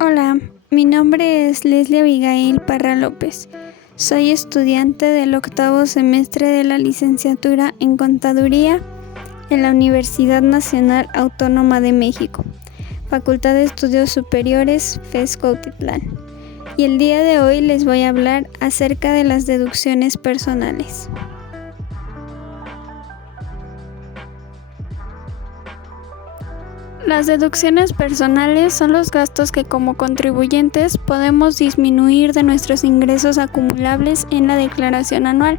Hola, mi nombre es Leslie Abigail Parra López. Soy estudiante del octavo semestre de la licenciatura en Contaduría en la Universidad Nacional Autónoma de México, Facultad de Estudios Superiores, FES Cuautitlán. Y el día de hoy les voy a hablar acerca de las deducciones personales. Las deducciones personales son los gastos que como contribuyentes podemos disminuir de nuestros ingresos acumulables en la declaración anual.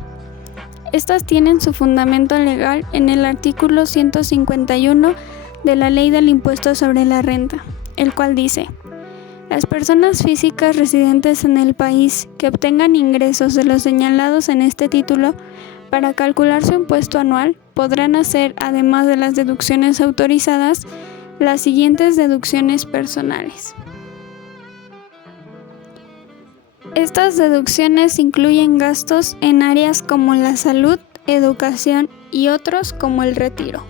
Estas tienen su fundamento legal en el artículo 151 de la Ley del Impuesto sobre la Renta, el cual dice: las personas físicas residentes en el país que obtengan ingresos de los señalados en este título, para calcular su impuesto anual, podrán hacer, además de las deducciones autorizadas, las siguientes deducciones personales. Estas deducciones incluyen gastos en áreas como la salud, educación y otros como el retiro.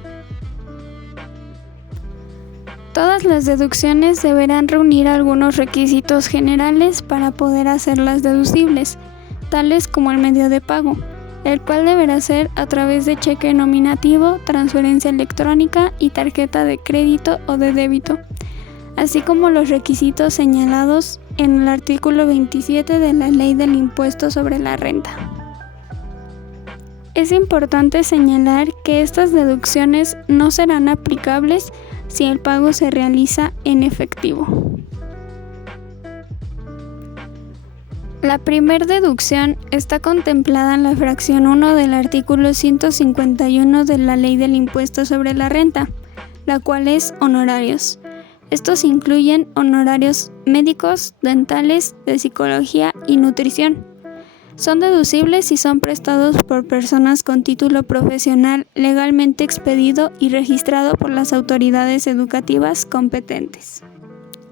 Todas las deducciones deberán reunir algunos requisitos generales para poder hacerlas deducibles, tales como el medio de pago, el cual deberá ser a través de cheque nominativo, transferencia electrónica y tarjeta de crédito o de débito, así como los requisitos señalados en el artículo 27 de la Ley del Impuesto sobre la Renta. Es importante señalar que estas deducciones no serán aplicables si el pago se realiza en efectivo. La primera deducción está contemplada en la fracción 1 del artículo 151 de la Ley del Impuesto sobre la Renta, la cual es honorarios. Estos incluyen honorarios médicos, dentales, de psicología y nutrición. Son deducibles si son prestados por personas con título profesional legalmente expedido y registrado por las autoridades educativas competentes.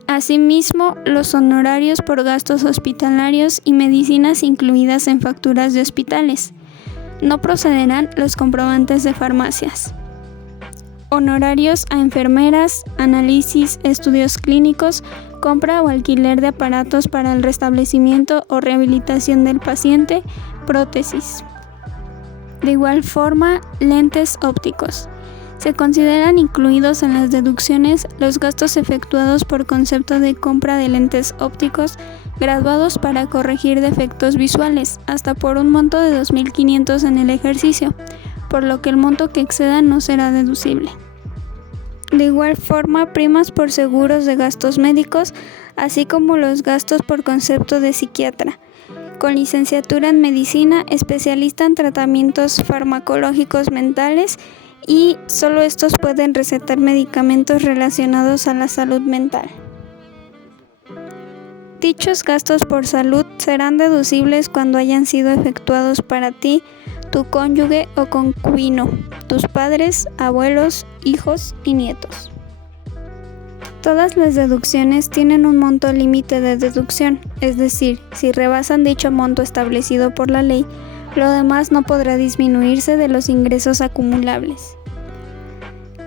Asimismo, los honorarios por gastos hospitalarios y medicinas incluidas en facturas de hospitales. No procederán los comprobantes de farmacias. Honorarios a enfermeras, análisis, estudios clínicos, compra o alquiler de aparatos para el restablecimiento o rehabilitación del paciente, prótesis. De igual forma, lentes ópticos. Se consideran incluidos en las deducciones los gastos efectuados por concepto de compra de lentes ópticos graduados para corregir defectos visuales, hasta por un monto de 2.500 en el ejercicio, por lo que el monto que exceda no será deducible. De igual forma, primas por seguros de gastos médicos, así como los gastos por concepto de psiquiatra, con licenciatura en medicina, especialista en tratamientos farmacológicos mentales, y solo estos pueden recetar medicamentos relacionados a la salud mental. Dichos gastos por salud serán deducibles cuando hayan sido efectuados para ti, tu cónyuge o concubino, tus padres, abuelos, hijos y nietos. Todas las deducciones tienen un monto límite de deducción, es decir, si rebasan dicho monto establecido por la ley, lo demás no podrá disminuirse de los ingresos acumulables.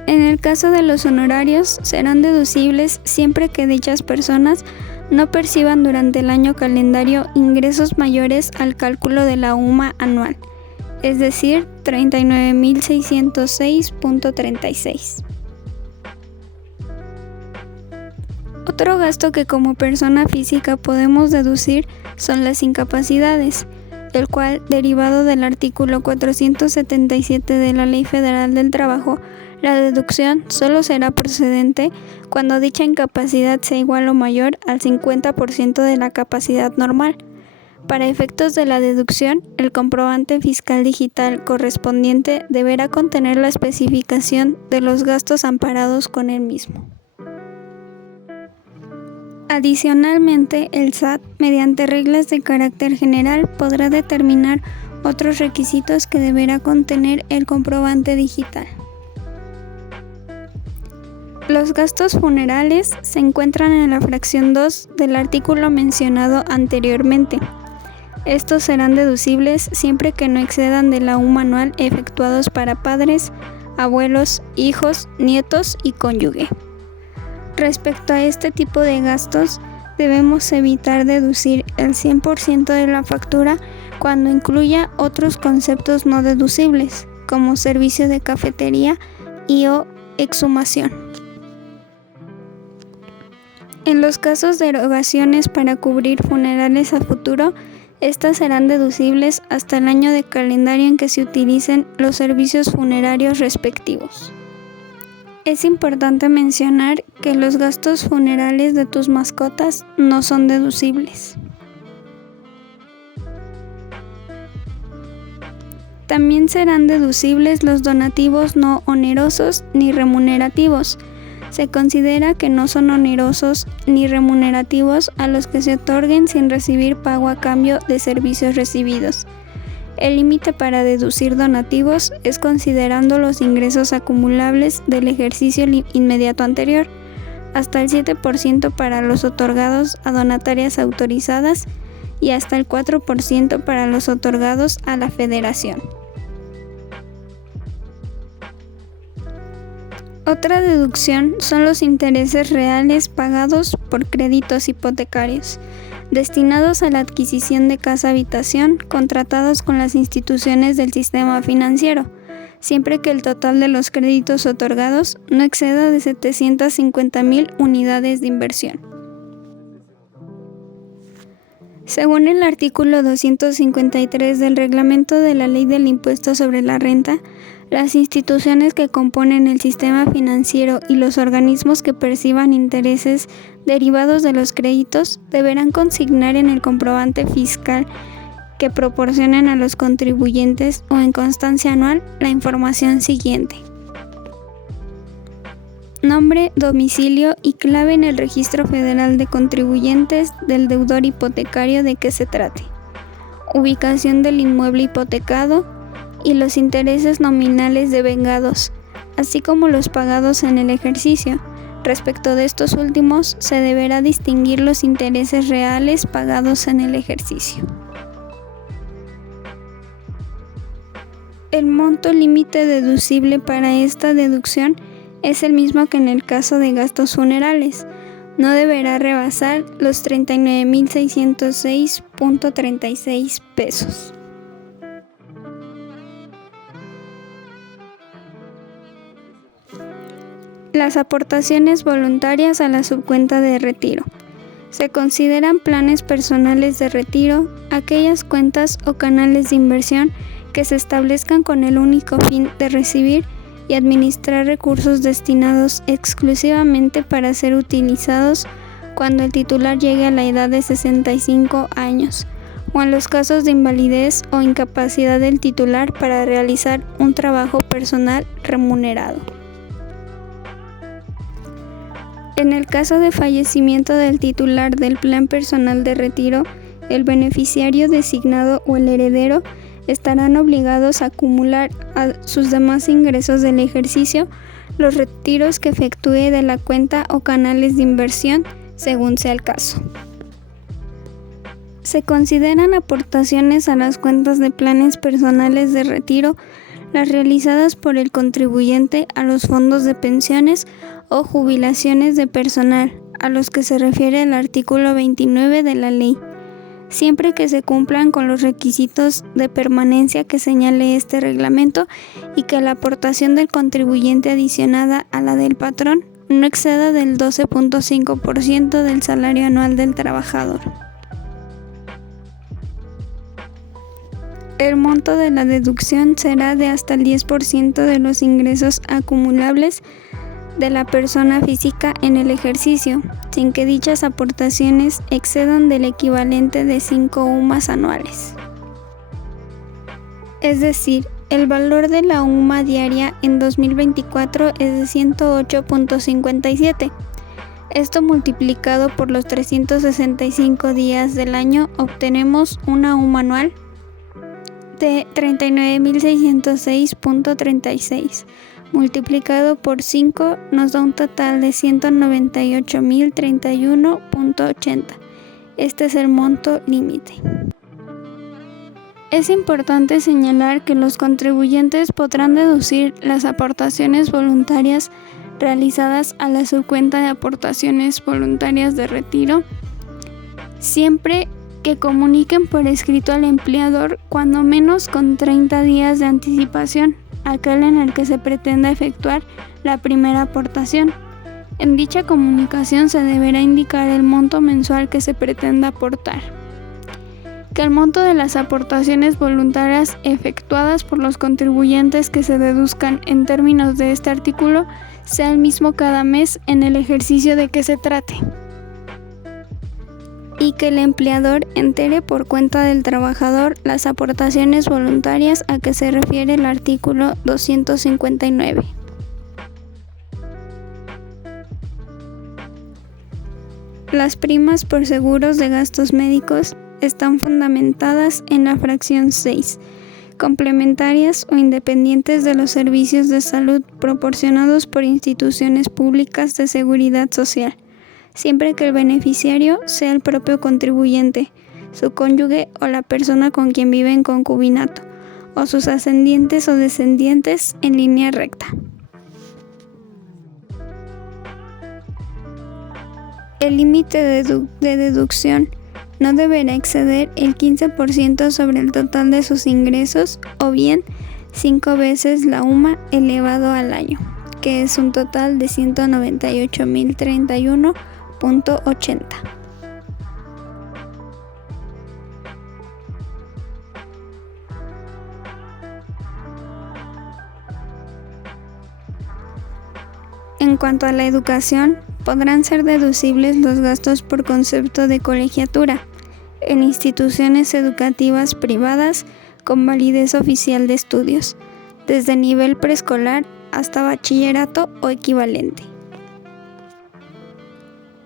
En el caso de los honorarios, serán deducibles siempre que dichas personas no perciban durante el año calendario ingresos mayores al cálculo de la UMA anual, es decir, 39.606.36. Otro gasto que como persona física podemos deducir son las incapacidades, el cual, derivado del artículo 477 de la Ley Federal del Trabajo, la deducción solo será procedente cuando dicha incapacidad sea igual o mayor al 50% de la capacidad normal. Para efectos de la deducción, el comprobante fiscal digital correspondiente deberá contener la especificación de los gastos amparados con el mismo. Adicionalmente, el SAT, mediante reglas de carácter general, podrá determinar otros requisitos que deberá contener el comprobante digital. Los gastos funerales se encuentran en la fracción 2 del artículo mencionado anteriormente. Estos serán deducibles siempre que no excedan de la UMA anual efectuados para padres, abuelos, hijos, nietos y cónyuge. Respecto a este tipo de gastos, debemos evitar deducir el 100% de la factura cuando incluya otros conceptos no deducibles, como servicio de cafetería y o exhumación. En los casos de erogaciones para cubrir funerales a futuro, estas serán deducibles hasta el año de calendario en que se utilicen los servicios funerarios respectivos. Es importante mencionar que los gastos funerales de tus mascotas no son deducibles. También serán deducibles los donativos no onerosos ni remunerativos. Se considera que no son onerosos ni remunerativos a los que se otorguen sin recibir pago a cambio de servicios recibidos. El límite para deducir donativos es considerando los ingresos acumulables del ejercicio inmediato anterior, hasta el 7% para los otorgados a donatarias autorizadas y hasta el 4% para los otorgados a la Federación. Otra deducción son los intereses reales pagados por créditos hipotecarios, destinados a la adquisición de casa-habitación contratados con las instituciones del sistema financiero, siempre que el total de los créditos otorgados no exceda de 750,000 unidades de inversión. Según el artículo 253 del Reglamento de la Ley del Impuesto sobre la Renta, las instituciones que componen el sistema financiero y los organismos que perciban intereses derivados de los créditos deberán consignar en el comprobante fiscal que proporcionen a los contribuyentes o en constancia anual la información siguiente: nombre, domicilio y clave en el Registro Federal de Contribuyentes del deudor hipotecario de que se trate, ubicación del inmueble hipotecado y los intereses nominales devengados, así como los pagados en el ejercicio. Respecto de estos últimos, se deberá distinguir los intereses reales pagados en el ejercicio. El monto límite deducible para esta deducción es el mismo que en el caso de gastos funerales. No deberá rebasar los 39,606.36 pesos. Las aportaciones voluntarias a la subcuenta de retiro. Se consideran planes personales de retiro aquellas cuentas o canales de inversión que se establezcan con el único fin de recibir y administrar recursos destinados exclusivamente para ser utilizados cuando el titular llegue a la edad de 65 años, o en los casos de invalidez o incapacidad del titular para realizar un trabajo personal remunerado. En el caso de fallecimiento del titular del plan personal de retiro, el beneficiario designado o el heredero estarán obligados a acumular a sus demás ingresos del ejercicio los retiros que efectúe de la cuenta o canales de inversión, según sea el caso. Se consideran aportaciones a las cuentas de planes personales de retiro las realizadas por el contribuyente a los fondos de pensiones o jubilaciones de personal, a los que se refiere el artículo 29 de la ley, siempre que se cumplan con los requisitos de permanencia que señale este reglamento y que la aportación del contribuyente adicionada a la del patrón no exceda del 12.5% del salario anual del trabajador. El monto de la deducción será de hasta el 10% de los ingresos acumulables de la persona física en el ejercicio, sin que dichas aportaciones excedan del equivalente de 5 UMAs anuales. Es decir, el valor de la UMA diaria en 2024 es de 108.57. Esto multiplicado por los 365 días del año obtenemos una UMA anual de 39,606.36. Multiplicado por 5 nos da un total de 198,031.80. Este es el monto límite. Es importante señalar que los contribuyentes podrán deducir las aportaciones voluntarias realizadas a la subcuenta de aportaciones voluntarias de retiro siempre que comuniquen por escrito al empleador cuando menos con 30 días de anticipación, aquel en el que se pretenda efectuar la primera aportación. En dicha comunicación se deberá indicar el monto mensual que se pretenda aportar. Que el monto de las aportaciones voluntarias efectuadas por los contribuyentes que se deduzcan en términos de este artículo sea el mismo cada mes en el ejercicio de que se trate. Y que el empleador entere por cuenta del trabajador las aportaciones voluntarias a que se refiere el artículo 259. Las primas por seguros de gastos médicos están fundamentadas en la fracción 6, complementarias o independientes de los servicios de salud proporcionados por instituciones públicas de seguridad social, siempre que el beneficiario sea el propio contribuyente, su cónyuge o la persona con quien vive en concubinato, o sus ascendientes o descendientes en línea recta. El límite de deducción no deberá exceder el 15% sobre el total de sus ingresos o bien 5 veces la UMA elevado al año, que es un total de 198.031.80. En cuanto a la educación, podrán ser deducibles los gastos por concepto de colegiatura en instituciones educativas privadas con validez oficial de estudios, desde nivel preescolar hasta bachillerato o equivalente.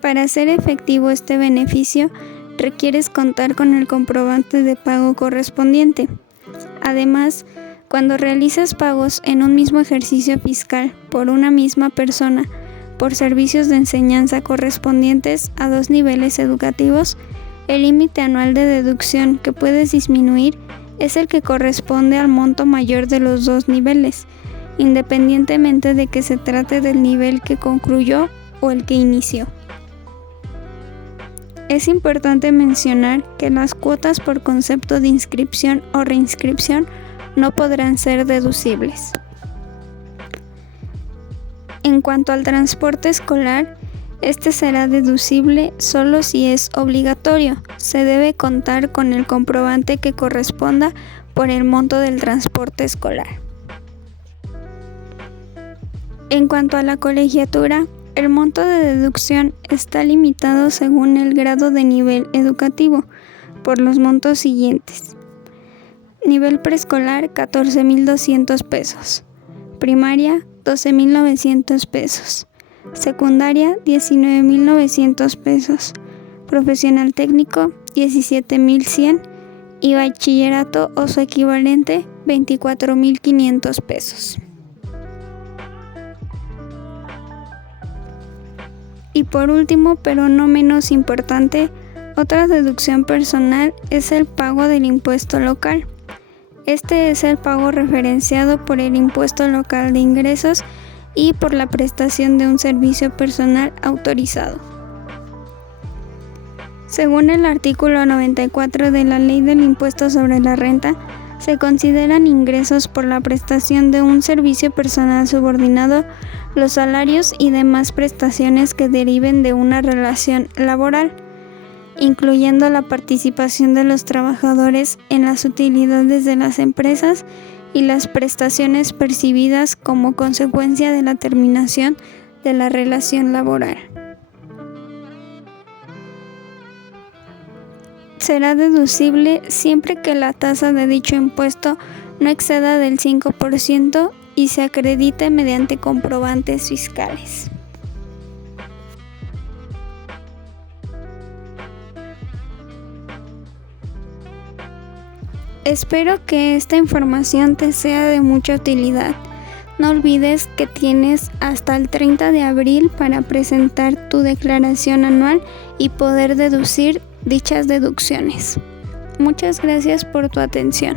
Para hacer efectivo este beneficio, requieres contar con el comprobante de pago correspondiente. Además, cuando realizas pagos en un mismo ejercicio fiscal por una misma persona por servicios de enseñanza correspondientes a 2 niveles educativos, el límite anual de deducción que puedes disminuir es el que corresponde al monto mayor de los 2 niveles, independientemente de que se trate del nivel que concluyó o el que inició. Es importante mencionar que las cuotas por concepto de inscripción o reinscripción no podrán ser deducibles. En cuanto al transporte escolar, este será deducible solo si es obligatorio. Se debe contar con el comprobante que corresponda por el monto del transporte escolar. En cuanto a la colegiatura, el monto de deducción está limitado según el grado de nivel educativo, por los montos siguientes. Nivel preescolar, 14,200 pesos. Primaria, 12,900 pesos. Secundaria, 19,900 pesos. Profesional técnico, 17,100. Y bachillerato o su equivalente, 24,500 pesos. Y por último, pero no menos importante, otra deducción personal es el pago del impuesto local. Este es el pago referenciado por el impuesto local de ingresos y por la prestación de un servicio personal autorizado. Según el artículo 94 de la Ley del Impuesto sobre la Renta, se consideran ingresos por la prestación de un servicio personal subordinado los salarios y demás prestaciones que deriven de una relación laboral, incluyendo la participación de los trabajadores en las utilidades de las empresas y las prestaciones percibidas como consecuencia de la terminación de la relación laboral. Será deducible siempre que la tasa de dicho impuesto no exceda del 5% y se acredite mediante comprobantes fiscales. Espero que esta información te sea de mucha utilidad. No olvides que tienes hasta el 30 de abril para presentar tu declaración anual y poder deducir dichas deducciones. Muchas gracias por tu atención.